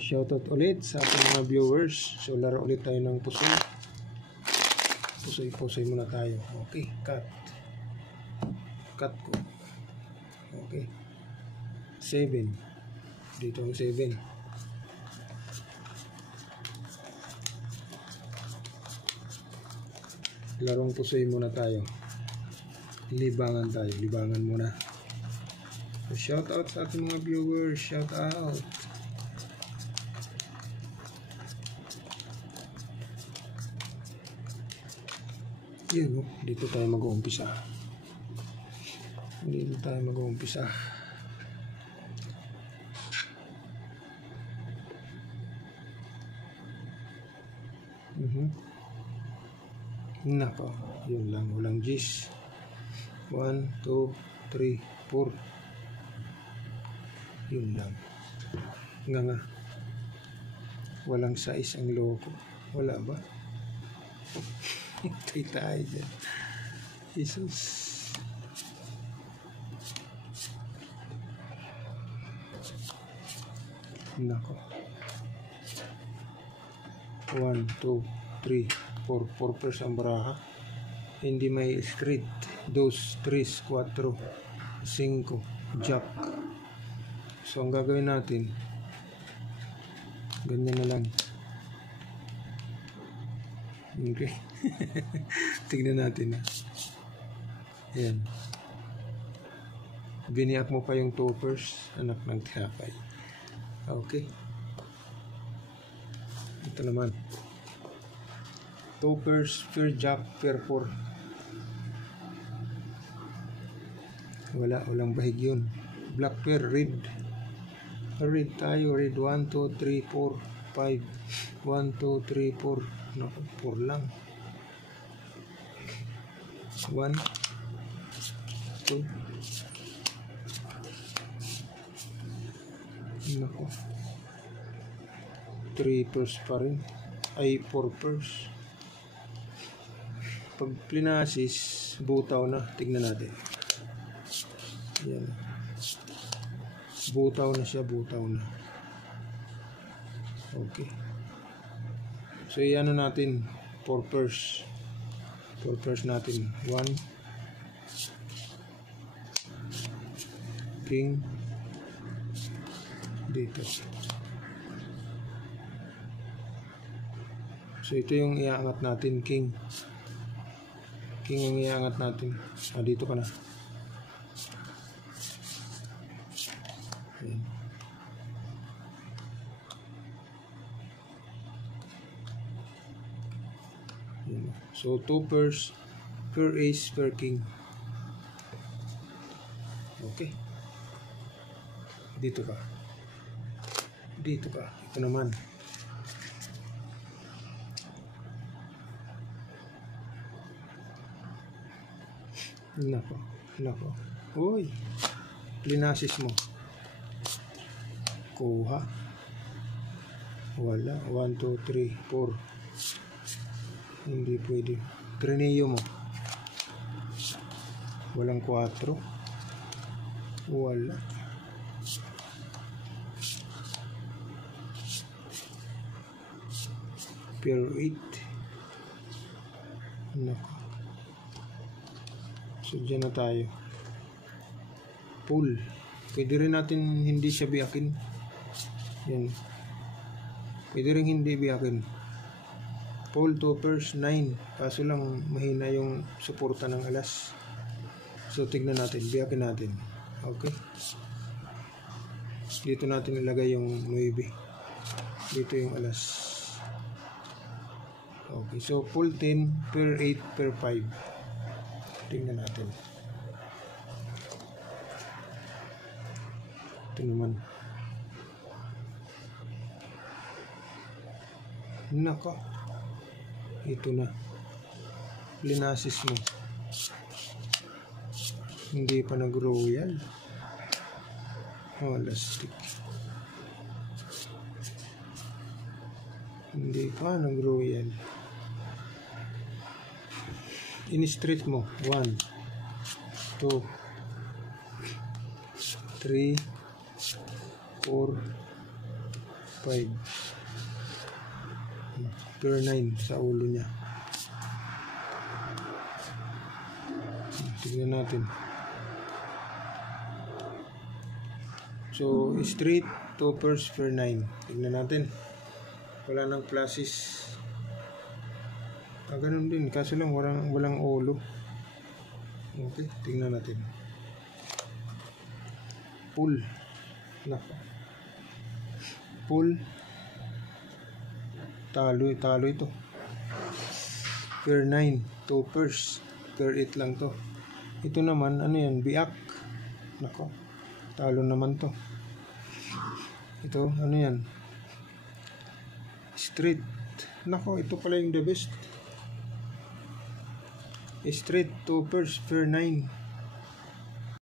Shoutout ulit sa ating mga viewers. So laro ulit tayo ng pusoy. Pusoy muna tayo. Okay, cut ko. Okay, 7 dito ang 7. Larong pusoy muna tayo. Libangan muna. So, shout out sa ating mga viewers. Shout out. Yun, dito tayo mag-uumpisa. Nako, yun lang, walang G's. 1, 2, 3, 4. Yun lang. Nga. Walang size ang logo. Wala ba? Hintay tayo dyan. Jesus. Nako. 1, 2, 3, 4 pairs ang baraha. Hindi may street. 2, 3, 4, 5 jack. So ang gagawin natin, ganyan na lang. Okay. Tignan natin. Ayan. Biniyak mo pa yung toppers, anak ng tinapay. Okay. Ito naman. Toppers, pair jack, pair 4. Walang bahig yun. Black pair, red. Red tayo, red 1, 2, 3, 4, 5. 1, 2, 3, 4. Naku, 4 lang. 1, 2. Naku. 3 pairs pa rin. Ay, 4 pairs. Pag plinasis, butaw na. Tignan natin. Yan. Butaw na siya, butaw na. Okay. So, iano natin, 4 pairs. 4 pairs natin. 1. King. Dito. So, ito yung iaangat natin, king. King ang iaangat natin. Dito ka na. Ayan. So 2 pairs, per ace, per king. Okay. Dito ka. Ito naman. Nako. Uy. Linasis mo. Kuha. Wala. 1, 2, 3, 4. Hindi pwede. Trineo mo. Walang 4. Wala. Pair 8. Nako. So dyan na tayo. Pull. Pwede rin natin hindi siya biyakin. Yan. Pwede rin hindi biyakin. Pull 2 pairs 9. Kaso lang mahina yung suporta ng alas. So tignan natin, biyakin natin. Okay. Dito natin ilagay yung 9. Dito yung alas. Okay, so pull 10, pair 8, pair 5. Tingnan natin. Ito naman. Nako. Ito na. Linasis mo. Hindi pa nag-royal. Lastik. Hindi pa nag-royal. In-street mo. 1, 2, 3, 4, 5. Pair 9 sa ulo niya. Tignan natin. So, straight, 2 pairs, pair 9. Tignan natin. Wala nang flushes. Ganun din. Kaso lang walang ulo. Okay, tignan natin. Pull. Nako. Pull. Talo ito. Pair 9, 2 pairs. Pair 8 lang to. Ito naman, ano yan? Biak. Nako. Talo naman to. Ito, ano yan? Straight. Nako, ito pala yung the best. Straight, 2 pairs, pair 9.